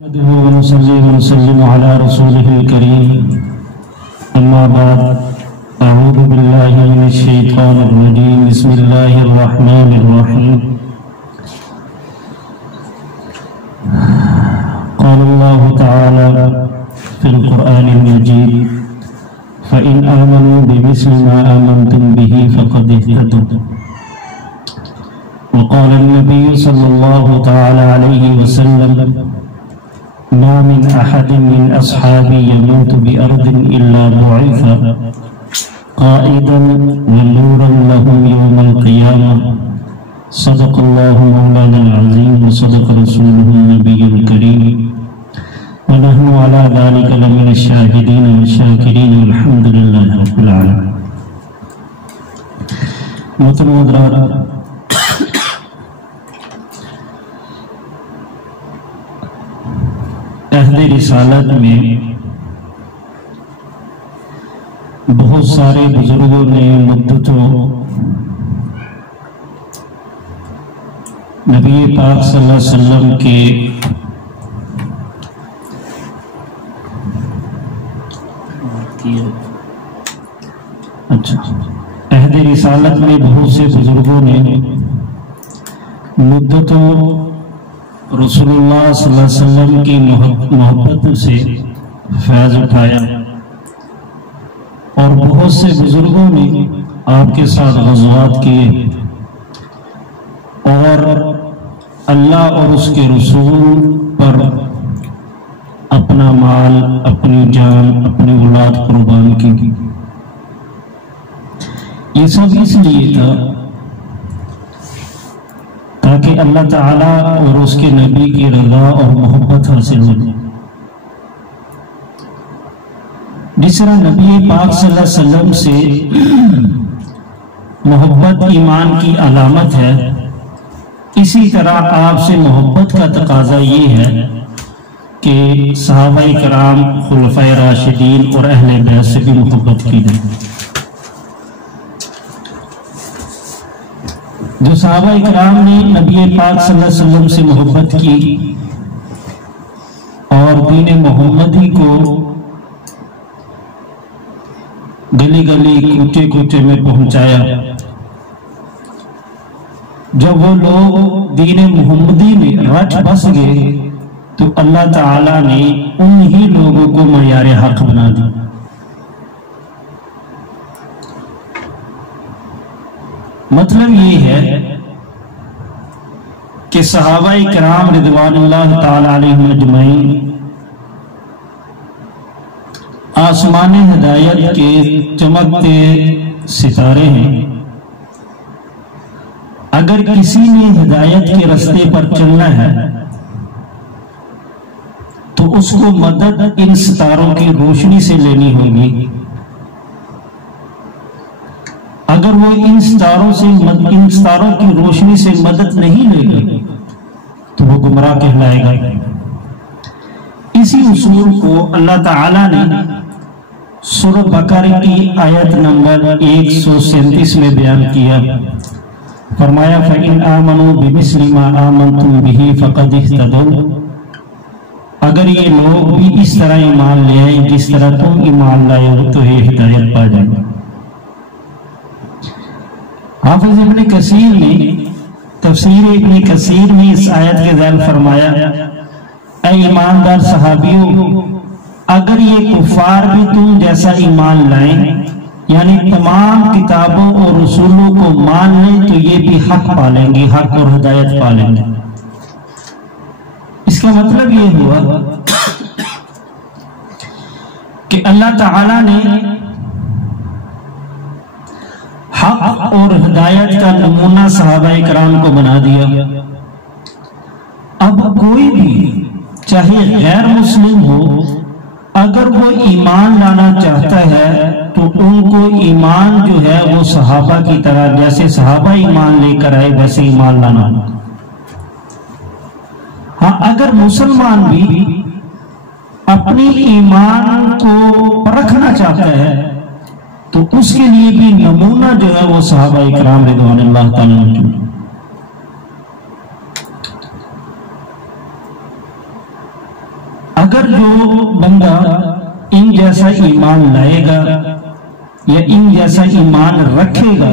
نحمده ونصلي ونسلم على رسوله الكريم أما بعد أعوذ بالله من الشيطان الرجيم بسم الله الرحمن الرحيم قال الله تعالى في القرآن المجيد فإن آمنوا بمثل ما آمنتم به فقد اهتدوا وقال النبي صلى الله تعالى عليه وسلم ما من أحد من أصحابي يموت بأرض إلا بعث قائدا ونورا لهم يوم القيامة صدق الله مولانا العظيم وصدق رسوله النبي الكريم ونحن على ذلك لمن الشاهدين والشاكرين والحمد لله رب العالمين. محترم عہد رسالت میں بہت سارے بزرگوں نے مدتوں نبی پاک صلی اللہ علیہ وسلم کے عہد رسالت میں بہت سے بزرگوں نے مدتوں رسول اللہ صلی اللہ علیہ وسلم کی محبت سے فیض اٹھایا اور بہت سے بزرگوں نے آپ کے ساتھ غزوات کیے اور اللہ اور اس کے رسول پر اپنا مال، اپنی جان، اپنی اولاد قربان کی. یہ سب اس لیے تھا تاکہ اللہ تعالیٰ اور اس کے نبی کی رضا اور محبت حاصل ہو. جس طرح نبی پاک صلی اللہ علیہ وسلم سے محبت ایمان کی علامت ہے، اسی طرح آپ سے محبت کا تقاضا یہ ہے کہ صحابہ کرام، خلفائے راشدین اور اہل بیت سے بھی محبت کی جائے. جو صحابہ کرام نے نبی پاک صلی اللہ علیہ وسلم سے محبت کی اور دین محمدی کو گلی گلی، کوچے کوچے میں پہنچایا، جب وہ لوگ دین محمدی میں رچ بس گئے تو اللہ تعالیٰ نے انہی لوگوں کو معیار حق بنا دیا. مطلب یہ ہے کہ صحابہ کرام رضوان اللہ تعالی علیہم اجمعین آسمان ہدایت کے چمکتے ستارے ہیں. اگر کسی نے ہدایت کے راستے پر چلنا ہے تو اس کو مدد ان ستاروں کی روشنی سے لینی ہوگی. اگر وہ ان ستاروں کی روشنی سے مدد نہیں لے گا تو وہ گمراہ کہلائے گا. اسی اصول کو اللہ تعالیٰ نے سورہ بقرہ کی آیت نمبر 137 میں بیان کیا. فرمایا فَإِنْ آمَنُوا بِمِثْلِ مَا آمَنْتُمْ بِهِ فَقَدْ اهْتَدَوْا. اگر یہ لوگ بھی اس طرح ایمان لے آئیں جس طرح تم ایمان لائے ہو تو یہ ہدایت پا جائیں. حافظ ابن کثیر نے تفسیر ابن کثیر میں اس آیت کے ذیل فرمایا اے ایماندار صحابیوں، اگر یہ کفار بھی تم جیسا ایمان لائیں، یعنی تمام کتابوں اور رسولوں کو مان لیں، تو یہ بھی حق پالیں گے، حق اور ہدایت پالیں گے. اس کا مطلب یہ ہوا کہ اللہ تعالیٰ نے حق اور ہدایت کا نمونہ صحابہ کرام کو بنا دیا. اب کوئی بھی چاہے غیر مسلم ہو، اگر وہ ایمان لانا چاہتا ہے تو ان کو ایمان جو ہے وہ صحابہ کی طرح، جیسے صحابہ ایمان لے کر آئے ویسے ایمان لانا. ہاں، اگر مسلمان بھی اپنی ایمان کو پرکھنا چاہتا ہے تو اس کے لیے بھی نمونہ جو ہے وہ صحابہ کرام رضوان اللہ تعالیٰ عنہ. اگر جو بندہ ان جیسا ایمان لائے گا یا ان جیسا ایمان رکھے گا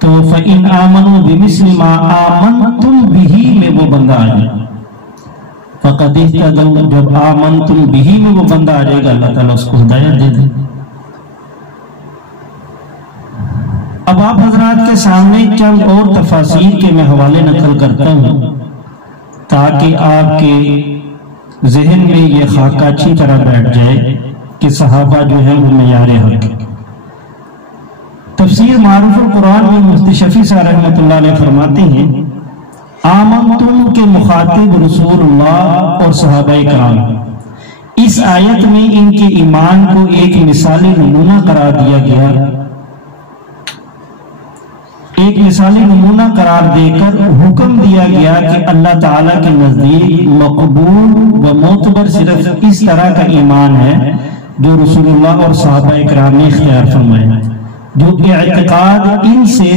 تو فَإِنْ آمَنُوا بِمِثْلِ مَا آمَنْتُمْ بِهِ میں وہ بندہ آ جائے فَقَدْ اهْتَدَوْا جب آمَنْتُمْ بِهِ میں وہ بندہ آ جائے گا اللہ تعالیٰ اس کو ہدایت دے دے۔ اب آپ حضرات کے سامنے چند اور تفاسیر کے میں حوالے نقل کرتا ہوں تاکہ آپ کے ذہن میں یہ خاکہ اچھی طرح بیٹھ جائے کہ صحابہ جو ہیں وہ معیار حق۔ تفسیر معروف القرآن میں مفتی شفیع صاحب رحمۃ اللہ علیہ فرماتے ہیں آمنتم کے مخاطب رسول اللہ اور صحابہ کرام، اس آیت میں ان کے ایمان کو ایک مثالی نمونہ قرار دیا گیا، ایک مثالی نمونہ قرار دے کر حکم دیا گیا کہ اللہ تعالیٰ کے نزدیک مقبول و معتبر صرف اس طرح کا ایمان ہے جو رسول اللہ اور صحابہ کرام نے اختیار فرمایا، جو اعتقاد ان سے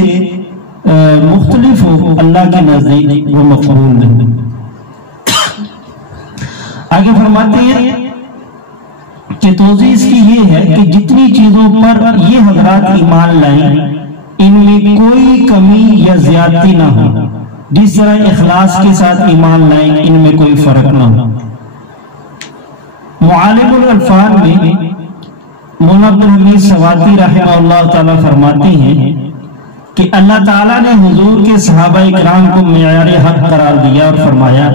مختلف ہو اللہ کے نزدیک وہ مقبول نہیں۔ آگے فرماتے ہیں کہ توضیح اس کی یہ ہے کہ جتنی چیزوں پر یہ حضرات ایمان لائیں ان میں کوئی کمی یا زیادتی نہ ہو، جس طرح اخلاص کے ساتھ ایمان لائیں ان میں کوئی فرق نہ ہو۔ معالم الالفاظ میں مولانا عبدالحمید سواتی رحمہ اللہ تعالیٰ فرماتے ہیں کہ اللہ تعالیٰ نے حضور کے صحابہ کرام کو معیار حق قرار دیا اور فرمایا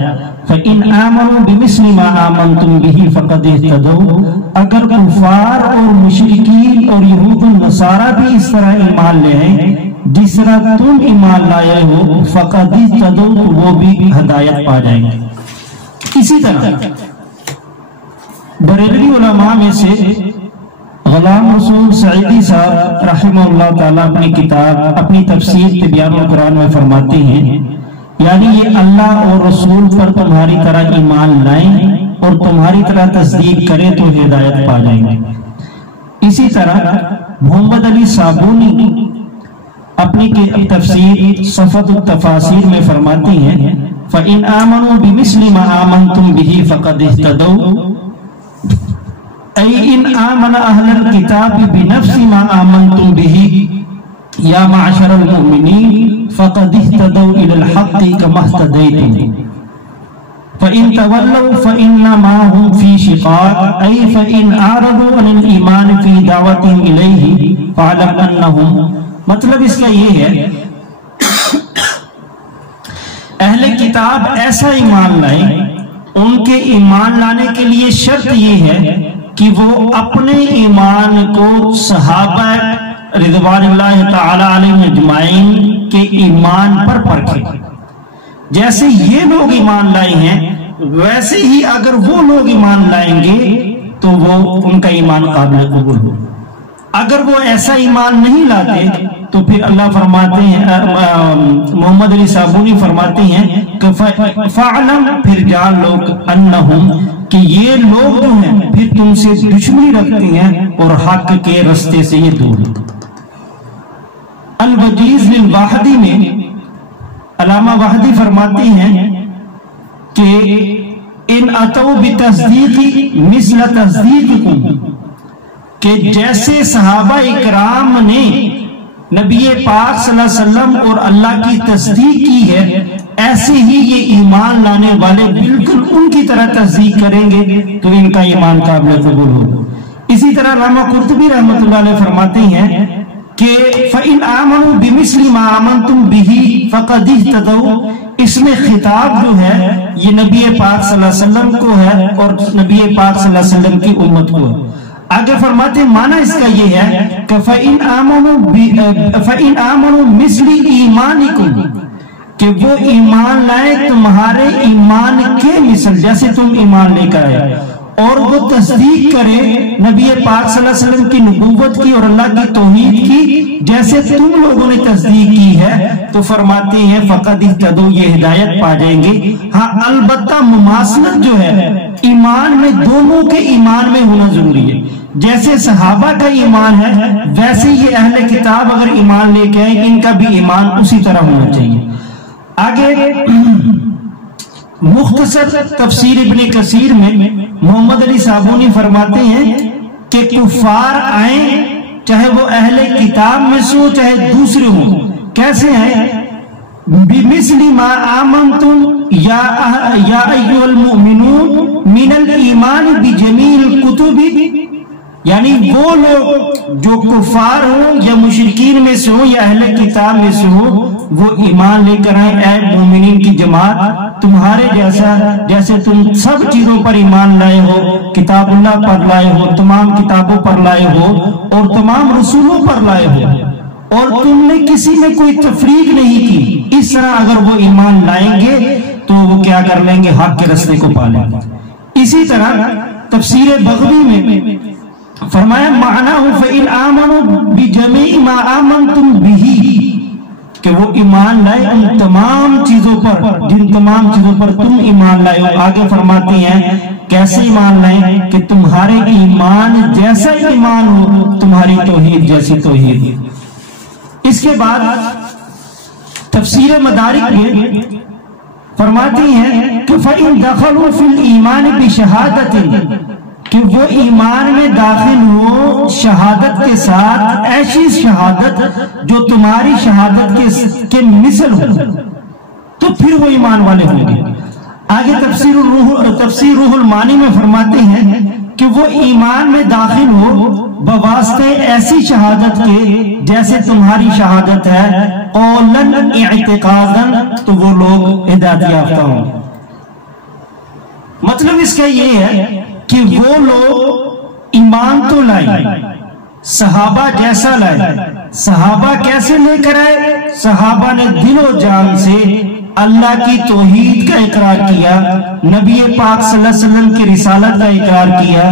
فَإِنْ آمَنُوا بِمِثْلِ مَا آمَنْتُمْ بِهِ فَقَدْ اهْتَدَوْا، اگر کفار اور مشرکین اور یہود و نصارہ بھی اس طرح ایمان لے ہیں جس طرح تم ایمان لائے ہو فَقَدْ اهْتَدَوْا، تو وہ بھی ہدایت پا جائیں گے۔ اسی طرح بریلوی علماء میں سے غلام رسول سعیدی صاحب رحمہ اللہ تعالیٰ اپنی کتاب اپنی تفسیر تبیان القرآن میں فرماتے ہیں یعنی یہ اللہ اور رسول پر تمہاری طرح ایمان لائیں اور تمہاری طرح تصدیق کریں تو ہدایت پا جائیں گے۔ اسی طرح محمد علی صابونی اپنی تفسیر صفت التفاسیر میں فرماتی ہیں فَإِنْ آمَنُوا بِمِثْلِ مَا آمَنْتُمْ بِهِ فَقَدْ اهْتَدَوْا، ای ان آمن اہل الکتاب بنفس ما آمنتم به یا معشر المؤمنین فقد اهتدوا الى الحق كما اهتديتم فإن تولوا فإنما هم في شقاق، ای فإن اعرضوا عن الایمان في دعوتهم الیہ فاعلم انہم، مطلب اس کا یہ ہے اہل کتاب ایسا ایمان لائیں، ان کے ایمان لانے کے لیے شرط یہ ہے کہ وہ اپنے ایمان کو صحابہ رضوان اللہ تعالی علیہ اجمعین کے ایمان پر پرکھیں۔ جیسے یہ لوگ ایمان لائے ہیں ویسے ہی اگر وہ لوگ ایمان لائیں گے تو وہ ان کا ایمان قابل قبول ہو۔ اگر وہ ایسا ایمان نہیں لاتے تو پھر اللہ فرماتے ہیں محمد علی صابونی فرماتے ہیں کہ فَعْلَمْ، پھر جان لوگ انہم کہ یہ لوگ جو ہیں پھر تم سے دشمنی رکھتے ہیں اور حق کے رستے سے یہ دور ہیں۔ الوجیز للواحدی میں علامہ واحدی فرماتے ہیں کہ ان اتوا بتصدیق مثل تصدیقکم، کہ جیسے صحابہ اکرام نے نبی پاک صلی اللہ علیہ وسلم اور اللہ کی تصدیق کی ہے ایسے ہی یہ ایمان لانے والے بالکل ان کی طرح تصدیق کریں گے تو ان کا ایمان قابل قبول ہو۔ اسی طرح علامہ قرطبی رحمۃ اللہ علیہ فرماتے ہیں کہ فَإِنْ آمَنُوا بِمِثْلِ مَا آمَنْتُمْ بِهِ فَقَدْ اهْتَدَوْا، اس میں خطاب جو ہے یہ نبی پاک صلی اللہ علیہ وسلم کو ہے اور نبی پاک صلی اللہ علیہ وسلم کی امت کو ہے۔ آگے فرماتے ہیں معنی اس کا یہ ہے کہ فَإِنْ آمَنُوا مِثْلِ إِيمَانِكُمْ، کہ وہ ایمان لائے تمہارے ایمان کے مثل جیسے تم ایمان لے کر آئے، اور وہ تصدیق کرے نبی پاک صلی اللہ علیہ وسلم کی نبوت کی اور اللہ کی توحید کی جیسے تم لوگوں نے تصدیق کی ہے، تو فرماتے ہیں فقد اہتدوا، یہ ہدایت پا جائیں گے۔ ہاں البتہ مماثلت جو ہے ایمان میں دونوں کے ایمان میں ہونا ضروری ہے، جیسے صحابہ کا ایمان ہے ویسے یہ اہل کتاب اگر ایمان لے کے آئے ان کا بھی ایمان اسی طرح ہونا چاہیے۔ آگے مختصر تفسیر ابن کثیر میں محمد علی صابونی فرماتے ہیں کہ کفار آئیں چاہے وہ اہل کتاب میں سے ہو چاہے دوسرے ہوں، کیسے ہیں؟ بِمِثْلِ مَا آمَنْتُمْ یا ایُّهَا الْمُؤْمِنُونَ مِنَ الْإِيمَانِ بِجَمِيعِ الْكُتُبِ، یعنی وہ لوگ جو کفار ہوں یا مشرکین میں سے ہوں یا اہل کتاب میں سے ہوں، وہ ایمان لے کر آئیں اے مومنین کی جماعت، تمہارے جیسا جیسے تم سب چیزوں پر ایمان لائے ہو، کتاب اللہ پر لائے ہو، تمام کتابوں پر لائے ہو اور تمام رسولوں پر لائے ہو، اور تم نے کسی میں کوئی تفریق نہیں کی، اس طرح اگر وہ ایمان لائیں گے تو وہ کیا کر لیں گے؟ حق کے رستے کو پالیں گے۔ اسی طرح تفسیر بغوی میں فرمایا معناہ فَإِنْ آمَنُوا بِجَمِيعِ مَا آمَنْتُمْ بِهِ، کہ وہ ایمان لائے ان تمام چیزوں پر جن تمام چیزوں پر تم ایمان لائے ہو۔ آگے فرماتے ہیں کیسے ایمان لائیں کہ تمہارے ایمان جیسا ایمان ہو، تمہاری توحید جیسی توحید۔ اس کے بعد تفسیر مدارک میں فرماتی ہیں کہ فَإِنْ دَخَلُوا فِي الْإِيمَانِ بِشَهَادَةٍ، کہ وہ ایمان میں داخل ہو شہادت کے ساتھ، ایسی شہادت جو تمہاری شہادت کے مثل ہو، تو پھر وہ ایمان والے ہوں گے۔ آگے تفسیر روح المعانی میں فرماتے ہیں کہ وہ ایمان میں داخل ہو بواسطے ایسی شہادت کے جیسے تمہاری شہادت ہے، قولاً اعتقاداً، تو وہ لوگ ہدایت یافتہ ہوں۔ مطلب اس کا یہ ہے کہ وہ لوگ ایمان تو لائے، صحابہ جیسا لائے۔ صحابہ کیسے لے کر آئے؟ صحابہ نے دل و جان سے اللہ کی توحید کا اقرار کیا، نبی پاک صلی اللہ علیہ وسلم کی رسالت کا اقرار کیا،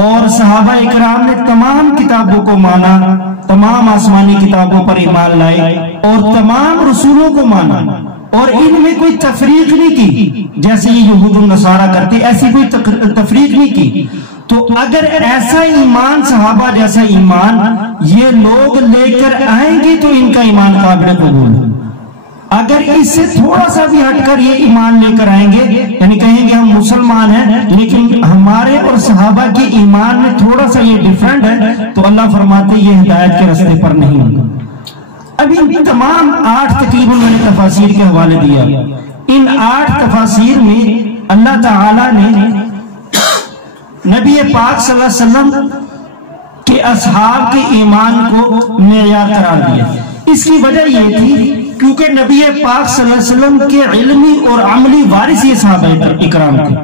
اور صحابہ اکرام نے تمام کتابوں کو مانا، تمام آسمانی کتابوں پر ایمان لائے اور تمام رسولوں کو مانا، اور ان میں کوئی تفریق نہیں کی جیسے یہ یہود و نصارہ کرتے، ایسی کوئی تفریق نہیں کی۔ تو اگر ایسا ایمان صحابہ جیسا ایمان یہ لوگ لے کر آئیں گے تو ان کا ایمان قابل قبول ہے۔ اگر اس سے تھوڑا سا بھی ہٹ کر یہ ایمان لے کر آئیں گے، یعنی کہیں گے ہم مسلمان ہیں لیکن ہمارے اور صحابہ کے ایمان میں تھوڑا سا یہ ڈیفرنٹ ہے، تو اللہ فرماتے یہ ہدایت کے راستے پر نہیں ہوگا۔ ابھی ان تمام 8 تقریباً میں نے تفاسیر کے حوالے دیا۔ ان 8 تفاسیر میں اللہ تعالیٰ نے نبی پاک صلی اللہ علیہ وسلم کے اصحاب کے ایمان کو معیار قرار دیا۔ اس کی وجہ یہ تھی کیونکہ نبی پاک صلی اللہ علیہ وسلم کے علمی اور عملی وارث یہ صحابہ اکرام تھے،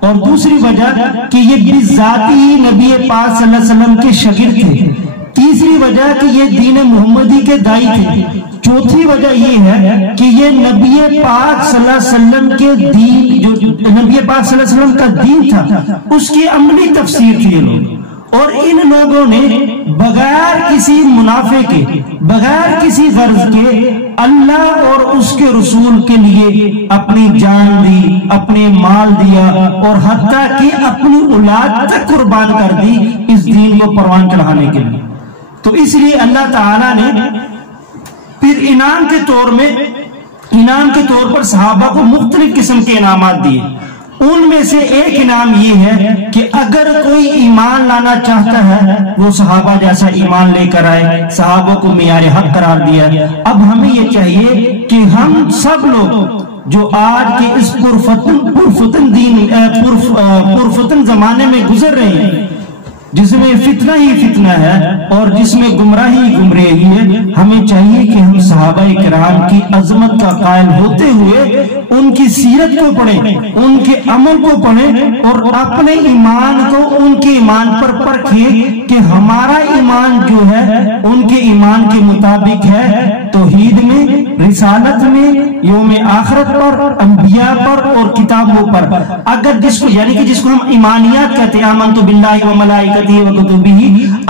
اور دوسری وجہ کہ یہ بذاتی ہی نبی پاک صلی اللہ علیہ وسلم کے شاگرد تھے، تیسری وجہ کہ یہ دین محمدی کے دائی تھے، چوتھی وجہ یہ ہے کہ یہ نبی پاک صلی اللہ علیہ وسلم کے دین، جو نبی پاک صلی اللہ علیہ وسلم کا دین تھا اس کی عملی تفسیر تھی یہ لوگ، اور ان لوگوں نے بغیر کسی منافع کے، بغیر کسی غرض کے اللہ اور اس کے رسول کے لیے اپنی جان دی، اپنے مال دیا، اور حتیٰ کہ اپنی اولاد تک قربان کر دی اس دین کو پروان چڑھانے کے لیے۔ تو اس لیے اللہ تعالیٰ نے پھر انعام کے طور پر صحابہ کو مختلف قسم کے انعامات دیے۔ ان میں سے ایک انعام یہ ہے کہ اگر کوئی ایمان لانا چاہتا ہے وہ صحابہ جیسا ایمان لے کر آئے، صحابہ کو معیار حق قرار دیا۔ اب ہمیں یہ چاہیے کہ ہم سب لوگ جو آج کے اس پرفتن زمانے میں گزر رہے ہیں، جس میں فتنہ ہی فتنہ ہے اور جس میں گمراہی گمراہی ہے، ہمیں چاہیے کہ ہم صحابہ کرام کی عظمت کا قائل ہوتے ہوئے ان کی سیرت کو پڑھیں، ان کے عمل کو پڑھیں، اور اپنے ایمان کو ان کے ایمان پر پرکھیں کہ ہمارا ایمان جو ہے ان کے ایمان کے مطابق ہے، توحید میں، رسالت میں، یوم آخرت پر، انبیاء پر اور کتابوں پر۔ اگر جس کو یعنی کہ جس کو ہم ایمانیات کہتے ہیں، آمنت باللہ و ملائکتہ و کتبہ،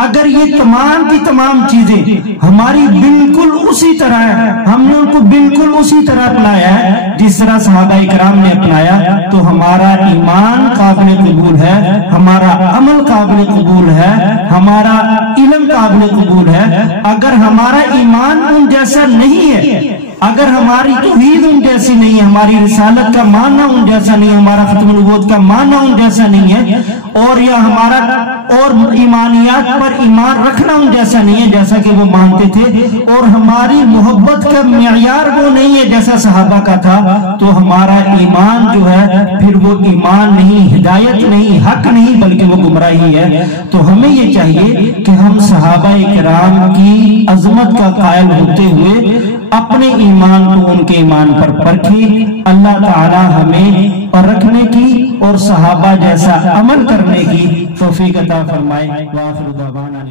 اگر یہ تمام کی تمام چیزیں ہماری بالکل اسی طرح ہے، ہم نے ان کو بالکل اسی طرح اپنایا ہے جس طرح صحابہ کرام نے اپنایا، تو ہمارا ایمان قابل قبول ہے، ہمارا عمل قابل قبول ہے، ہمارا علم قابل قبول ہے۔ اگر ہمارا ایمان ان جیسا نہیں ہے، اگر ہماری توحید ان جیسی نہیں ہے، ہماری رسالت کا معنی ان جیسا نہیں ہے، ہمارا ختم نبوت کا معنی ان جیسا نہیں ہے، اور یا ہمارا اور ایمانیات پر ایمان رکھنا ان جیسا نہیں ہے جیسا کہ وہ مانتے تھے، اور ہماری محبت کا معیار وہ نہیں ہے جیسا صحابہ کا تھا، تو ہمارا ایمان جو ہے پھر وہ ایمان نہیں، ہدایت نہیں، حق نہیں، بلکہ وہ گمراہی ہے۔ تو ہمیں یہ چاہیے کہ ہم صحابہ کرام کی عظمت کا قائل ہوتے ہوئے اپنے ایمان کو ان کے ایمان پر پرکھیں۔ اللہ تعالی ہمیں پرکھنے کی اور صحابہ جیسا عمل کرنے کی توفیق عطا فرمائے۔ وآخر دعوانا